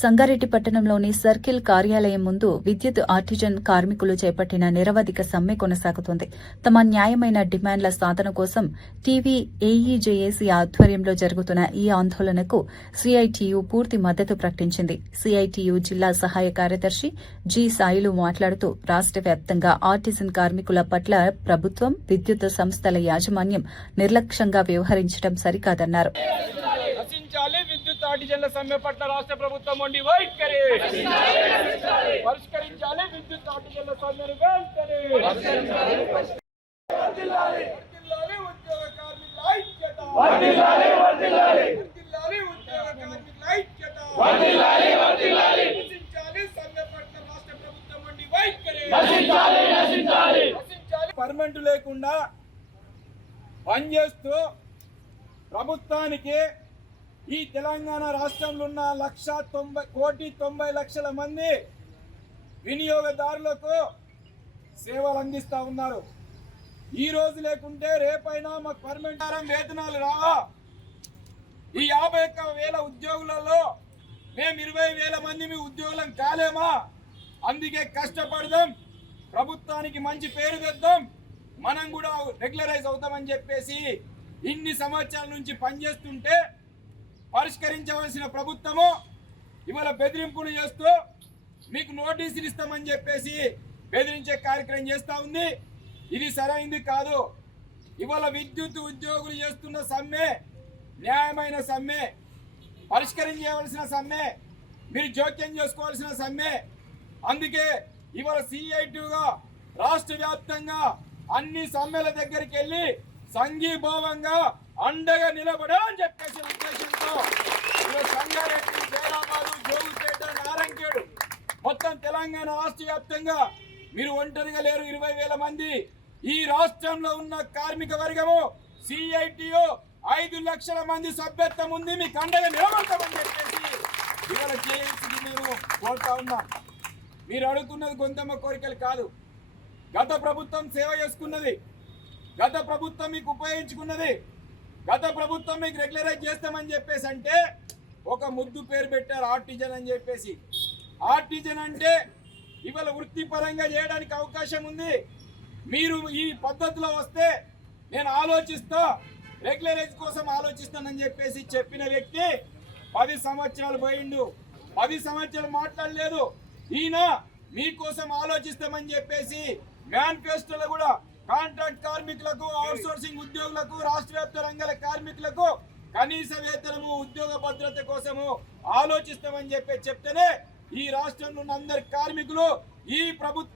సంగారెడ్డి పట్టణంలోని సర్కిల్ కార్యాలయం ముందు విద్యుత్ ఆర్టిజన్ కార్మికులు చేపట్టిన నిరవధిక సమ్మె కొనసాగుతోంది. తమ న్యాయమైన డిమాండ్ల సాధన కోసం టీవీ ఏఈజేఏసీ ఆధ్వర్యంలో జరుగుతున్న ఈ ఆందోళనకు సీఐటీయూ పూర్తి మద్దతు ప్రకటించింది. సీఐటీయూ జిల్లా సహాయ కార్యదర్శి జి సాయిలు మాట్లాడుతూ రాష్ట్ర వ్యాప్తంగా ఆర్టిజన్ కార్మికుల పట్ల ప్రభుత్వం, విద్యుత్ సంస్థల యాజమాన్యం నిర్లక్ష్యంగా వ్యవహరించడం సరికాదన్నారు. విద్యుత్ ఆర్టిజన్ల సమ్మె పట్ల రాష్ట్ర ప్రభుత్వం మొండి వైఖరి పరిష్కరించాలి. విద్యుత్ ఆర్టిజన్ల సమ్మెను వెంటనే ఉద్యోగ కార్మికుల ఐక్యత, సమ్మె పట్ల రాష్ట్ర ప్రభుత్వం మొండి వైఖరి. పర్మనెంట్ లేకుండా పనిచేస్తూ ప్రభుత్వానికి ఈ తెలంగాణ రాష్ట్రంలో ఉన్న 1,90,00,000 మంది వినియోగదారులకు సేవలు అందిస్తూ ఉన్నారు. ఈ రోజు లేకుంటే రేపైనా మాకు పర్మనెంట్ వేతనాలు రావా? ఈ 51,000 ఉద్యోగులలో మేము 20,000 మంది మీ ఉద్యోగులం కాలేమా? అందుకే కష్టపడదాం, ప్రభుత్వానికి మంచి పేరు తెద్దాం, మనం కూడా రెగ్యులరైజ్ అవుతామని చెప్పేసి ఇన్ని సంవత్సరాల నుంచి పనిచేస్తుంటే పరిష్కరించవలసిన ప్రభుత్వము ఇవాళ బెదిరింపులు చేస్తూ మీకు నోటీసులు ఇస్తామని చెప్పేసి బెదిరించే కార్యక్రమం చేస్తూ ఉంది. ఇది సరైంది కాదు. ఇవాళ విద్యుత్ ఉద్యోగులు చేస్తున్న సమ్మె న్యాయమైన సమ్మె, పరిష్కరించవలసిన సమ్మె, మీరు జోక్యం చేసుకోవాల్సిన సమ్మె. అందుకే ఇవాళ సిఐటిగా రాష్ట్ర వ్యాప్తంగా అన్ని సమ్మెల దగ్గరికి వెళ్ళి సంఘీభావంగా అండగా నిలబడని చెప్పేసి ఉద్దేశంతో సంగారెడ్డి, జైరాబాదు, జోగుపేట, నారాయణఖేడ్ మొత్తం తెలంగాణ రాష్ట్ర వ్యాప్తంగా మీరు ఒంటరిగా లేరు. 20,000 మంది ఈ రాష్ట్రంలో ఉన్న కార్మిక వర్గము సిఐటియు 5 లక్షల మంది సభ్యత్వం ఉంది, మీకు అండగా నిలబడతామని చెప్పేసి ఇవాళ జేఏసీకి నేను కోరుతా ఉన్నా. మీరు అడుగుతున్నది గొంతమ్మ కోరికలు కాదు. గత ప్రభుత్వం సేవ చేసుకున్నది, గత ప్రభుత్వం మీకు ఉపయోగించుకున్నది, గత ప్రభుత్వం మీకు రెగ్యులరైజ్ చేస్తామని చెప్పేసి అంటే ఒక ముద్దు పేరు పెట్టారు ఆర్టిజన్ అని చెప్పేసి. ఆర్టిజన్ అంటే ఇవాళ వృత్తిపరంగా చేయడానికి అవకాశం ఉంది. మీరు ఈ పద్ధతిలో వస్తే నేను ఆలోచిస్తా, రెగ్యులరైజ్ కోసం ఆలోచిస్తానని చెప్పేసి చెప్పిన వ్యక్తి 10 సంవత్సరాలు పోయిండు, 10 సంవత్సరాలు మాట్లాడలేదు. ఈయన మీకోసం ఆలోచిస్తామని చెప్పేసి మేనిఫెస్టోలో కూడా కాంట్రాక్ట్ కార్మికులకు, అవుట్సోర్సింగ్ ఉద్యోగులకు, రాష్ట్ర వ్యాప్త రంగాల కార్మికులకు కనీస వేతనము, ఉద్యోగ భద్రత కోసము ఆలోచిస్తామని చెప్తేనే ఈ రాష్ట్రంలో ఉన్న అందరి కార్మికులు ఈ ప్రభుత్వం